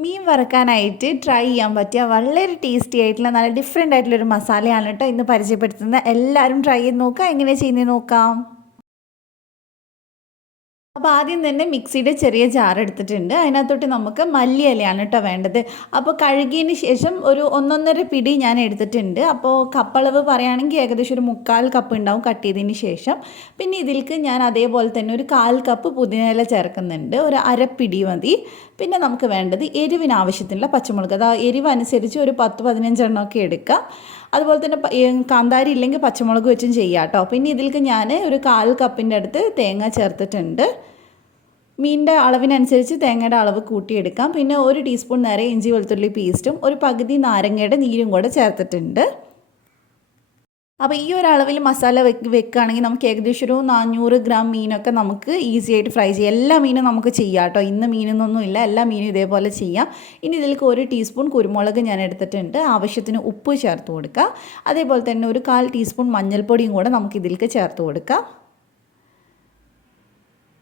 മീൻ വറുക്കാനായിട്ട് try ചെയ്യാൻ പറ്റിയ വളരെ ടേസ്റ്റി ആയിട്ടുള്ള നല്ല ഡിഫറെൻ്റ് ആയിട്ടുള്ളൊരു മസാലയാണ് കേട്ടോ ഇന്ന് പരിചയപ്പെടുത്തുന്നത്. എല്ലാവരും ട്രൈ ചെയ്ത് നോക്കാം. എങ്ങനെ ചെയ്യുന്നത് നോക്കാം. അപ്പോൾ ആദ്യം തന്നെ മിക്സിയുടെ ചെറിയ ജാർ എടുത്തിട്ടുണ്ട്. അതിനകത്തോട്ട് നമുക്ക് മല്ലിയിലയാണ് കേട്ടോ വേണ്ടത്. അപ്പോൾ കഴുകിയതിന് ശേഷം ഒരു 1.5 പിടി ഞാൻ എടുത്തിട്ടുണ്ട്. അപ്പോൾ കപ്പളവ് പറയുകയാണെങ്കിൽ ഏകദേശം ഒരു 3/4 കപ്പ് ഉണ്ടാവും കട്ട് ചെയ്തതിന് ശേഷം. പിന്നെ ഇതിലേക്ക് ഞാൻ അതേപോലെ തന്നെ ഒരു 1/4 കപ്പ് പുതിനയില ചേർക്കുന്നുണ്ട്. ഒരു അരപ്പിടി മതി. പിന്നെ നമുക്ക് വേണ്ടത് എരിവിന് ആവശ്യത്തിനുള്ള പച്ചമുളക്. അത് എരിവ് അനുസരിച്ച് ഒരു 10-15 എണ്ണമൊക്കെ എടുക്കാം. അതുപോലെ തന്നെ കാന്താരി ഇല്ലെങ്കിൽ പച്ചമുളക് വെച്ചും ചെയ്യാം കേട്ടോ. പിന്നെ ഇതിലേക്ക് ഞാൻ ഒരു 1/4 കപ്പിൻ്റെ അടുത്ത് തേങ്ങ ചേർത്തിട്ടുണ്ട്. മീനിൻ്റെ അളവിനനുസരിച്ച് തേങ്ങയുടെ അളവ് കൂട്ടിയെടുക്കാം. പിന്നെ 1 ടീസ്പൂൺ നേരെ ഇഞ്ചി വെളുത്തുള്ളി പേസ്റ്റും ഒരു പകുതി നാരങ്ങയുടെ നീരും കൂടെ ചേർത്തിട്ടുണ്ട്. അപ്പോൾ ഈ ഒരു അളവിൽ മസാല വെക്കുകയാണെങ്കിൽ നമുക്ക് ഏകദേശം ഒരു 400 ഗ്രാം മീനൊക്കെ നമുക്ക് ഈസി ആയിട്ട് ഫ്രൈ ചെയ്യാം. എല്ലാ മീനും നമുക്ക് ചെയ്യാം കേട്ടോ. ഇന്ന് മീനൊന്നും ഇല്ല, എല്ലാ മീനും ഇതേപോലെ ചെയ്യാം. ഇനി ഇതിലേക്ക് 1 ടീസ്പൂൺ കുരുമുളക് ഞാൻ എടുത്തിട്ടുണ്ട്. ആവശ്യത്തിന് ഉപ്പ് ചേർത്ത് കൊടുക്കുക. അതേപോലെ തന്നെ ഒരു 1/4 ടീസ്പൂൺ മഞ്ഞൾപ്പൊടിയും കൂടെ നമുക്ക് ഇതിലേക്ക് ചേർത്ത് കൊടുക്കാം.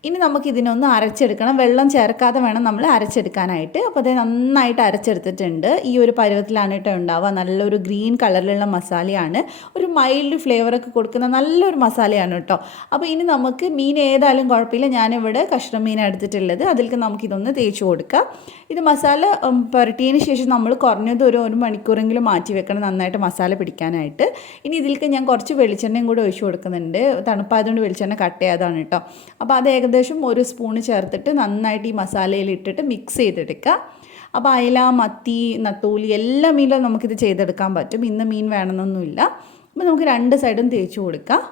ഇനി നമുക്കിതിനൊന്ന് അരച്ചെടുക്കണം. വെള്ളം ചേർക്കാതെ വേണം നമ്മൾ അരച്ചെടുക്കാനായിട്ട്. അപ്പോൾ അത് നന്നായിട്ട് അരച്ചെടുത്തിട്ടുണ്ട്. ഈ ഒരു പരുവത്തിലാണ് കേട്ടോ ഉണ്ടാവുക. നല്ലൊരു ഗ്രീൻ കളറിലുള്ള മസാലയാണ്. ഒരു മൈൽഡ് ഫ്ലേവറൊക്കെ കൊടുക്കുന്ന നല്ലൊരു മസാലയാണ് കേട്ടോ. അപ്പോൾ ഇനി നമുക്ക് മീൻ ഏതായാലും കുഴപ്പമില്ല. ഞാനിവിടെ കഷ്ണം മീൻ എടുത്തിട്ടുള്ളത്. അതിലേക്ക് നമുക്കിതൊന്ന് തേച്ച് കൊടുക്കാം. ഇത് മസാല പുരട്ടിയതിന് ശേഷം നമ്മൾ കുറഞ്ഞത് ഒരു മണിക്കൂറെങ്കിലും മാറ്റി വെക്കണം നന്നായിട്ട് മസാല പിടിക്കാനായിട്ട്. ഇനി ഇതിലേക്ക് ഞാൻ കുറച്ച് വെളിച്ചെണ്ണയും കൂടി ഒഴിച്ച് കൊടുക്കുന്നുണ്ട്. തണുപ്പായതുകൊണ്ട് വെളിച്ചെണ്ണ കട്ട് ചെയ്യാതാണ് കേട്ടോ. അപ്പോൾ അത് ഏകദേശം 1 സ്പൂണ് ചേർത്തിട്ട് നന്നായിട്ട് ഈ മസാലയിൽ ഇട്ടിട്ട് മിക്സ് ചെയ്തെടുക്കുക. അപ്പോൾ അയല, മത്തി, നത്തോലി എല്ലാ മീനിലും നമുക്കിത് ചെയ്തെടുക്കാൻ പറ്റും. ഇന്ന് മീൻ വേണമെന്നൊന്നുമില്ല. അപ്പോൾ നമുക്ക് 2 സൈഡും തേച്ച് കൊടുക്കാം.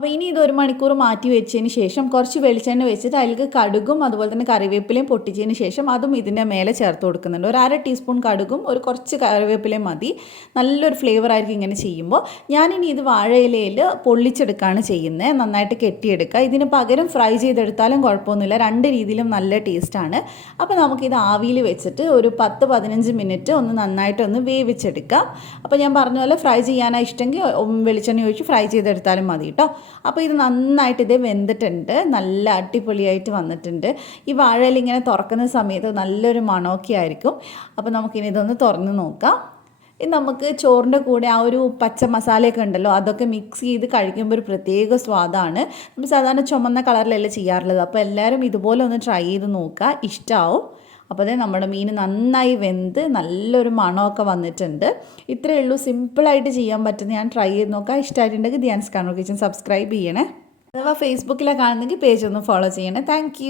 അപ്പോൾ ഇനി ഇത് 1 മണിക്കൂർ മാറ്റി വെച്ചതിന് ശേഷം കുറച്ച് വെളിച്ചെണ്ണ വെച്ചിട്ട് അതിലേക്ക് കടുകും അതുപോലെ തന്നെ കറിവേപ്പിലയും പൊട്ടിച്ചതിന് ശേഷം അതും ഇതിൻ്റെ മേലെ ചേർത്ത് കൊടുക്കുന്നുണ്ട്. ഒരു 1/2 ടീസ്പൂൺ കടുകും ഒരു കുറച്ച് കറിവേപ്പിലയും മതി. നല്ലൊരു ഫ്ലേവർ ആയിരിക്കും ഇങ്ങനെ ചെയ്യുമ്പോൾ. ഞാനിനി ഇത് വാഴയിലയിൽ പൊള്ളിച്ചെടുക്കുകയാണ് ചെയ്യുന്നത്. നന്നായിട്ട് കെട്ടിയെടുക്കുക. ഇതിന് പകരം ഫ്രൈ ചെയ്തെടുത്താലും കുഴപ്പമൊന്നുമില്ല. 2 രീതിയിലും നല്ല ടേസ്റ്റാണ്. അപ്പോൾ നമുക്കിത് ആവിയിൽ വെച്ചിട്ട് ഒരു 10-15 മിനിറ്റ് ഒന്ന് നന്നായിട്ടൊന്ന് വേവിച്ചെടുക്കാം. അപ്പോൾ ഞാൻ പറഞ്ഞ പോലെ ഫ്രൈ ചെയ്യാനാണ് ഇഷ്ടമെങ്കിൽ വെളിച്ചെണ്ണ ഒഴിച്ച് ഫ്രൈ ചെയ്തെടുത്താലും മതി കേട്ടോ. അപ്പോൾ ഇത് നന്നായിട്ട് ഇത് വെന്തിട്ടുണ്ട്. നല്ല അടിപൊളിയായിട്ട് വന്നിട്ടുണ്ട്. ഈ വാഴയില ഇങ്ങനെ തുറക്കുന്ന സമയത്ത് നല്ലൊരു മണമൊക്കെ ആയിരിക്കും. അപ്പോൾ നമുക്കിനി ഇതൊന്ന് തുറന്ന് നോക്കാം. ഇത് നമുക്ക് ചോറിൻ്റെ കൂടെ ആ ഒരു പച്ച മസാലയൊക്കെ ഉണ്ടല്ലോ അതൊക്കെ മിക്സ് ചെയ്ത് കഴിക്കുമ്പോൾ ഒരു പ്രത്യേക സ്വാദാണ്. നമ്മൾ സാധാരണ ചുമന്ന കളറിലല്ലേ ചെയ്യാറുള്ളത്. അപ്പോൾ എല്ലാവരും ഇതുപോലെ ഒന്ന് ട്രൈ ചെയ്ത് നോക്കുക, ഇഷ്ടമാവും. അപ്പോൾ അതേ നമ്മുടെ മീൻ നന്നായി വെന്ത് നല്ലൊരു മണമൊക്കെ വന്നിട്ടുണ്ട്. ഇത്രയേ ഉള്ളൂ, സിമ്പിളായിട്ട് ചെയ്യാൻ പറ്റുന്ന. ഞാൻ ട്രൈ ചെയ്ത് നോക്കാം. ഇഷ്ടമായിട്ടുണ്ടെങ്കിൽ ധ്യാൻസ് കണ്ണൂർ കിച്ചൻ സബ്സ്ക്രൈബ് ചെയ്യണേ. അഥവാ ഫേസ്ബുക്കിലാണ് കാണുന്നെങ്കിൽ പേജ് ഒന്ന് ഫോളോ ചെയ്യണേ. താങ്ക്